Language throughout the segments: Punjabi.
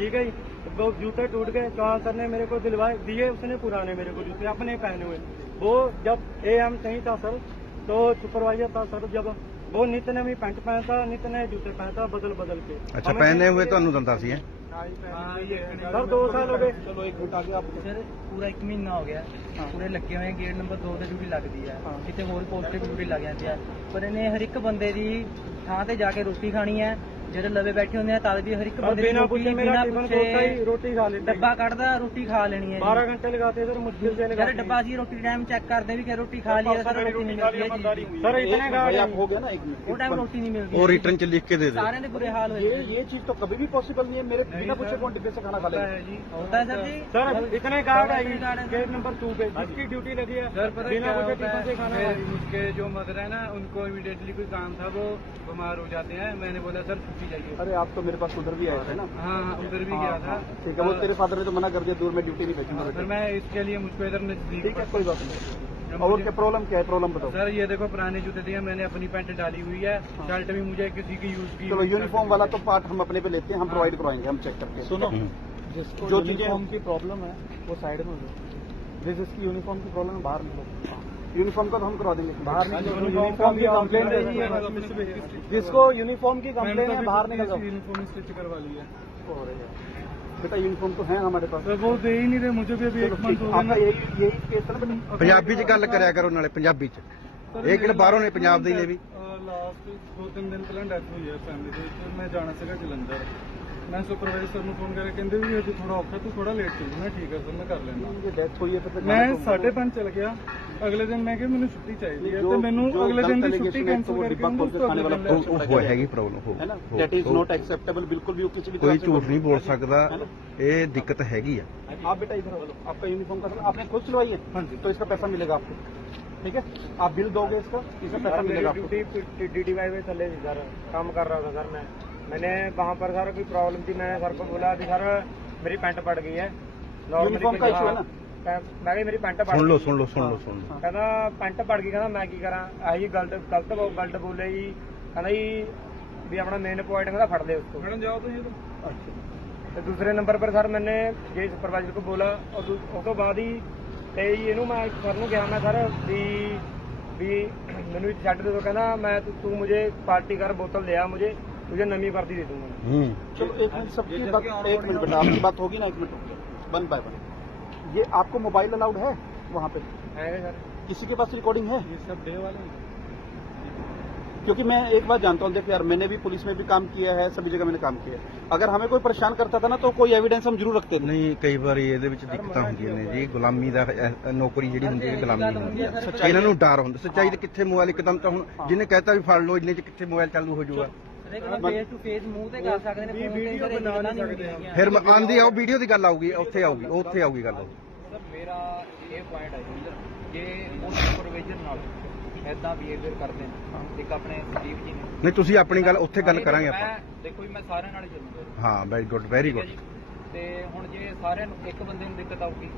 ठीक है जी वो जूते टूट गए चौहान सर ने मेरे को दिलवाए दिए उसने पुराने मेरे को जूते अपने पहने हुए वो जब ए एम सही था सर तो सुपरवाइजर था सर जब वो नित्य ने भी पैंट पहनता नित्य ने जूते पहनता बदल बदल के ਅੱਛਾ हमें- ਪਹਿਨੇ ਹੋਏ ਤੁਹਾਨੂੰ ਦੰਦਾ ਸੀ ਹੈ सर दो साल हो गए ਚਲੋ ਇੱਕ ਮਿੰਟ ਆ ਗਿਆ ਆਪ ਸਰ ਪੂਰਾ 1 ਮਹੀਨਾ ਹੋ ਗਿਆ ਪੂਰੇ ਲੱਗੇ ਹੋਏ ਆ, ਗੇਟ ਨੰਬਰ 2 ਤੇ ਡਿਊਟੀ ਲੱਗਦੀ ਆ ਹਾਂ। ਕਿਤੇ ਹੋਰ ਪੋਸਟ ਤੇ ਡਿਊਟੀ ਲੱਗ ਜਾਂਦੀ ਆ ਪਰ ਇਹਨੇ ਹਰ ਇੱਕ ਬੰਦੇ ਦੀ ਥਾਂ ਤੇ ਜਾ ਕੇ ਰੋਟੀ ਖਾਣੀ ਹੈ ਜਿਹੜੇ ਲਵੇ ਬੈਠੇ ਹੁੰਦੇ ਆ ਤਦ ਵੀ ਹਰ ਇੱਕ और ਬੰਦੇ ਦੀ बिना ਰੋਟੀ पूछे मेरा ਬਿਨਾਂ टिफिन खोलता ही ਪੁੱਛੇ रोटी खा लेते ਡੱਬਾ ਕੱਢਦਾ ਰੋਟੀ ਖਾ ਲੈਣੀ ਹੈ ਜੀ। बारह घंटे लगाते सर मुश्किल से ਯਾਰ लगाते ਡੱਬਾ ਜੀ ਰੋਟੀ ਟਾਈਮ ਚੈੱਕ ਕਰਦੇ ਵੀ ਕਿ ਰੋਟੀ ਖਾ ਲਈ ਹੈ ਸਰ ਰੋਟੀ ਨਹੀਂ ਮਿਲਦੀ ਹੈ ਜੀ सर इतने एक का भाई आप हो गया ना एक ਉਹ ਟਾਈਮ मिनट ਰੋਟੀ ਨਹੀਂ ਮਿਲਦੀ ਉਹ ਰਿਟਰਨ ਚ ਲਿਖ ਕੇ ਦੇ ਦਿਓ ਸਾਰਿਆਂ ਦੇ ਬੁਰੇ ਹਾਲ ਹੋਏ ये ये चीज तो कभी भी पॉसिबल नहीं है मेरे बिना पूछे कौन डिब्बे से खाना खा लेगा होता है सर जी सर इतने कार्ड है इतने कार्ड है। गेट नंबर टू पे जिसकी ड्यूटी लगी है सर पता बिना क्या पूछे होता टिफिन से खाना है खा लिया। उसके जो मदर है ना उनको इमीडिएटली कोई काम था वो बीमार हो जाते हैं मैंने बोला सर अरे आप तो मेरे पास उधर भी आए थे ना। हाँ हाँ, उधर भी गया था। हाँ, ठीक है वो तेरे फादर ने तो मना कर दिया दूर में ड्यूटी नहीं भेजूँगा सर मैं इसके लिए मुझको इधर नज़दीक ठीक है कोई बात नहीं। और क्या प्रॉब्लम क्या है प्रॉब्लम बताओ। सर ये देखो पुराने जूते दिए मैंने अपनी पैंट डाली हुई है। शर्ट भी मुझे किसी की यूज़ की चलो यूनिफॉर्म वाला तो पार्ट हम अपने पे लेते हैं हम प्रोवाइड करवाएँगे हम चेक करके। सुनो जिसको जो चीजें- यूनिफॉर्म की प्रॉब्लम है वो साइड में हो जिस जिसकी यूनिफॉर्म की प्रॉब्लम है बाहर निकलो। यूनिफॉर्म का तो हम करवा देंगे बाहर निकलो यूनिफॉर्म की कंप्लेंट है जिसको यूनिफॉर्म की कंप्लेंट है बाहर निकल जाओ यूनिफॉर्म स्टिच करवा ली है बेटा यूनिफॉर्म तो है हमारे पास तो वो दे ही नहीं रहे मुझे भी अभी एक चलो, मंथ ठीक, हो गया आपका ना यही यही केस है ना बेटा ਪੰਜਾਬੀ ਚ ਗੱਲ ਕਰਿਆ ਕਰੋ ਨਾਲੇ ਪੰਜਾਬੀ ਚ ਇਹ ਕਿਹੜੇ ਬਾਹਰੋਂ ਨੇ ਪੰਜਾਬ ਦੇ ਹੀ ਨੇ ਵੀ ਲਾਸਟ ਦੋ ਤਿੰਨ ਦਿਨ ਪਹਿਲਾਂ ਡੈਥ ਹੋਈ ਹੈ ਫੈਮਿਲੀ ਦੇ ਵਿੱਚ ਮੈਂ ਜਾਣਾ ਸੀਗਾ ਜਲੰਧਰ ਮੈਂ ਸੁਪਰਵਾਈਜ਼ਰ ਨੂੰ ਫੋਨ ਕਰਕੇ ਕਹਿੰਦੇ ਵੀ ਅਜੇ ਥੋੜਾ ਔਖਾ ਤੂੰ ਥੋੜਾ ਲੇਟ ਚੱਲੀ ਮੈਂ ਠੀਕ ਹੈ ਸਰ ਮੈਂ ਕਰ ਲੈਂਦਾ ये डेथ हुई है तो ਮੈਂ 5:30 ਚਲ ਗਿਆ ਅਗਲੇ ਦਿਨ ਮੈਂ ਕਿਹਾ ਮੈਨੂੰ ਛੁੱਟੀ ਚਾਹੀਦੀ ਹੈ ਜੋ- ਤੇ ਮੈਨੂੰ ਜੋ ਅਗਲੇ ਦਿਨ ਦੀ ਗਲਤ ਛੁੱਟੀ allegation ਹੈ, ਕੈਂਸਲ ਉਹ ਕਰਕੇ ਡਿੱਬਾ ਖੋਲ ਕੇ ਉਹਨੂੰ ਖਾਣੇ ਵਾਲਾ ਅਗਲੇ ਉਹ ਉਹ ਹੈਗੀ ਪ੍ਰੋਬਲਮ ਹੋ है ना ਹੋ- दैट इज ਹੋ- नॉट एक्सेप्टेबल बिल्कुल भी वो किसी भी ਕੋਈ तरह से ਝੂਠ ਨਹੀਂ ਬੋਲ ਸਕਦਾ है ना? ਇਹ ਦਿੱਕਤ ਹੈਗੀ ਆ आप बेटा इधर आओ। आपका यूनिफॉर्म का आपने खुद सिलवाई है हाँ जी तो इसका पैसा मिलेगा आपको ठीक है आप बिल दोगे इसका इसका पैसा मिलेगा आपको ड्यूटी डी डी वाई में चले थी सर काम कर रहा था सर मैं मैंने वहाँ पर सर कोई प्रॉब्लम थी मैंने सर को बोला कि सर मेरी पैंट पड़ गई है Normally यूनिफॉर्म का कोई- issue है ना? ਮੈਂ ਕਿਹਾ ਮੇਰੀ ਪੈਂਟ ਪੜ ਸੁਣ ਲਓ ਸੁਣ ਲਓ ਸੁਣ ਲਓ ਸੁਣ ਲਓ। ਕਹਿੰਦਾ ਪੈਂਟ ਪੜ ਗਈ ਕਹਿੰਦਾ ਮੈਂ ਕੀ ਕਰਾਂ? ਆਹੀ ਗਲਤ ਗਲਤ ਗਲਤ ਬੋਲੇ ਜੀ। ਕਹਿੰਦਾ ਜੀ ਵੀ ਆਪਣਾ ਮੇਨ ਪੁਆਇੰਟ ਕਹਿੰਦਾ ਫੜ ਲੈ ਉਸਕੋ ਮੈਡਮ ਜਾਓ ਤੁਸੀਂ ਤੇ ਦੂਸਰੇ ਨੰਬਰ ਪਰ ਸਰ ਮੈਨੇ ਜੇ ਸੁਪਰਵਾਈਜ਼ਰ ਕੋ ਬੋਲਾ ਉਸ ਤੋਂ ਬਾਅਦ ਹੀ ਤੇ ਇਹਨੂੰ ਮੈਂ ਸਰ ਨੂੰ ਗਿਆ ਮੈਂ ਸਰ ਵੀ ਵੀ ਮੈਨੂੰ ਛੱਡ ਦੇ ਦੋ ਕਹਿੰਦਾ ਮੈਂ ਤੂੰ ਮੁਝੇ ਪਾਰਟੀ ਕਰ ਬੋਤਲ ਲਿਆ ਮੁਝੇ तुझे नमी वर्दी दे दूंगा चलो एक मिनट सबकी बात एक मिनट बेटा आपकी बात होगी ना एक मिनट वन बाय वन ये आपको मोबाइल अलाउड है वहाँ पे है सर किसी के पास रिकॉर्डिंग है ये सब डे वाले हैं। क्योंकि मैं एक बात जानता हूँ देखो यार मैंने भी पुलिस में भी काम किया है सभी जगह मैंने काम किया है अगर हमें कोई परेशान करता था ना तो कोई एविडेंस हम जरूर रखते थे ਨਹੀਂ ਕਈ ਵਾਰੀ ਇਹਦੇ ਵਿੱਚ ਦਿੱਕਤਾਂ ਹੁੰਦੀਆਂ ਨੇ ਜੀ ਗੁਲਾਮੀ ਦਾ ਇਹ- ਨੌਕਰੀ ਜਿਹੜੀ ਹੁੰਦੀ ਹੈ ਗੁਲਾਮੀ ਹੁੰਦੀ ਹੈ ਇਹਨਾਂ ਨੂੰ ਡਰ ਹੁੰਦਾ ਸੱਚਾਈ ਤੇ ਕਿੱਥੇ ਮੋਬਾਈਲ ਇੱਕਦਮ ਤਾਂ ਹੁਣ ਜਿਹਨੇ ਕਹਿਤਾ ਵੀ ਫੜ ਲਓ ਇੰਨੇ ਚ ਕਿੱਥੇ ਮੋਬਾਈਲ ਚਾਲੂ ਹੋ ਜਾਊਗਾ ਫੇਸ ਟੂ ਫੇਸ ਮੂੰਹ ਤੇ ਕਰ ਸਕਦੇ ਨੇ ਫੋਨ ਤੇ ਕਰੇ ਬਣਾ ਨਹੀਂ ਸਕਦੇ ਫਿਰ ਮੈਂ- ਆਂਦੀ ਆ ਉਹ ਵੀਡੀਓ ਦੀ ਗੱਲ ਆਊਗੀ ਉੱਥੇ ਆਊਗੀ ਉਹ ਉੱਥੇ ਆਊਗੀ ਗੱਲ। ਸਰ ਮੇਰਾ ਇਹ ਪੁਆਇੰਟ ਹੈ ਜੀ ਜੇ ਉਹ ਸੁਪਰਵਾਈਜ਼ਰ ਨਾਲ ਐਦਾਂ ਬਿਹੇਵੀਅਰ ਕਰਦੇ ਨੇ ਇੱਕ ਆਪਣੇ ਸੰਜੀਵ ਜੀ ਨੇ। ਨਹੀਂ ਤੁਸੀਂ ਆਪਣੀ ਗੱਲ ਉੱਥੇ ਗੱਲ ਕਰਾਂਗੇ ਆਪਾਂ। ਦੇਖੋ ਜੀ ਮੈਂ ਸਾਰਿਆਂ ਨਾਲ ਚੱਲੂਗਾ। ਹਾਂ ਵੈਰੀ ਗੁੱਡ ਵੈਰੀ ਗੁੱਡ ਤੇ ਹੁਣ ਜੇ ਸਾਰਿਆਂ ਨੂੰ ਇੱਕ ਬੰਦੇ ਨੂੰ ਦਿੱਕਤ ਆਊਗੀ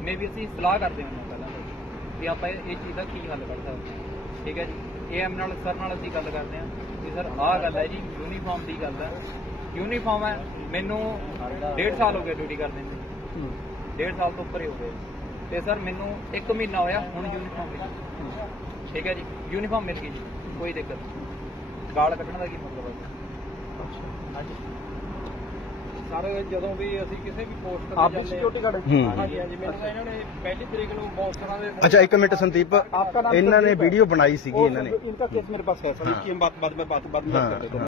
ਮੇ ਵੀ ਅਸੀਂ ਸਲਾਹ ਕਰਦੇ ਹਾਂ ਪਹਿਲਾਂ ਤਾਂ ਵੀ ਆਪਾਂ ਇਹ ਇਹ ਚੀਜ਼ ਦਾ ਕੀ ਹੱਲ ਕੱਢ ਸਕਦੇ ਹਾਂ। ਠੀਕ ਹੈ ਜੀ। ਏਐਮ ਨਾਲ ਸਰ ਨਾਲ ਅਸੀਂ ਗੱਲ ਕਰਦੇ ਹਾਂ। ਸਰ ਆਹ ਗੱਲ ਹੈ ਜੀ ਯੂਨੀਫਾਰਮ ਦੀ ਗੱਲ ਹੈ। ਯੂਨੀਫਾਰਮ ਹੈ ਮੈਨੂੰ ਡੇਢ ਸਾਲ ਹੋ ਗਏ ਡਿਊਟੀ ਕਰਦੇ ਨੂੰ। ਡੇਢ ਸਾਲ ਤੋਂ ਉੱਪਰ ਹੀ ਹੋ ਗਏ। ਤੇ ਸਰ ਮੈਨੂੰ 1 ਮਹੀਨਾ ਹੋਇਆ ਹੁਣ ਯੂਨੀਫਾਰਮ ਮਿਲੀ। ਠੀਕ ਹੈ ਜੀ ਯੂਨੀਫਾਰਮ ਮਿਲ ਗਈ ਜੀ ਕੋਈ ਦਿੱਕਤ ਨਹੀਂ। ਗਾਲ ਕੱਢਣ ਦਾ ਕੀ ਮਤਲਬ ਹੈ? ਹਾਂਜੀ। ਸਰ ਜਦੋਂ ਵੀ ਅਸੀਂ ਕਿਸੇ ਵੀ ਪੋਸਟ आप भी सिक्योरिटी गार्ड ਹੂੰ ਹਾਂਜੀ ਹਾਂਜੀ ਮੈਨੂੰ ਇਹਨਾਂ ਨੇ ਪਹਿਲੀ ਤਰੀਕ ਨੂੰ ਬਹੁਤ ਤਰ੍ਹਾਂ ਦੇ ਅੱਛਾ ਇੱਕ ਮਿੰਟ ਸੰਦੀਪ आपका नाम ਇਹਨਾਂ ਨੇ संदीप है? ਵੀਡੀਓ ਬਣਾਈ ਸੀਗੀ और ਇਹਨਾਂ ਨੇ इनका केस मेरे पास है सर हाँ। इसकी हम बात बाद में बात बाद में हाँ, बात करते हैं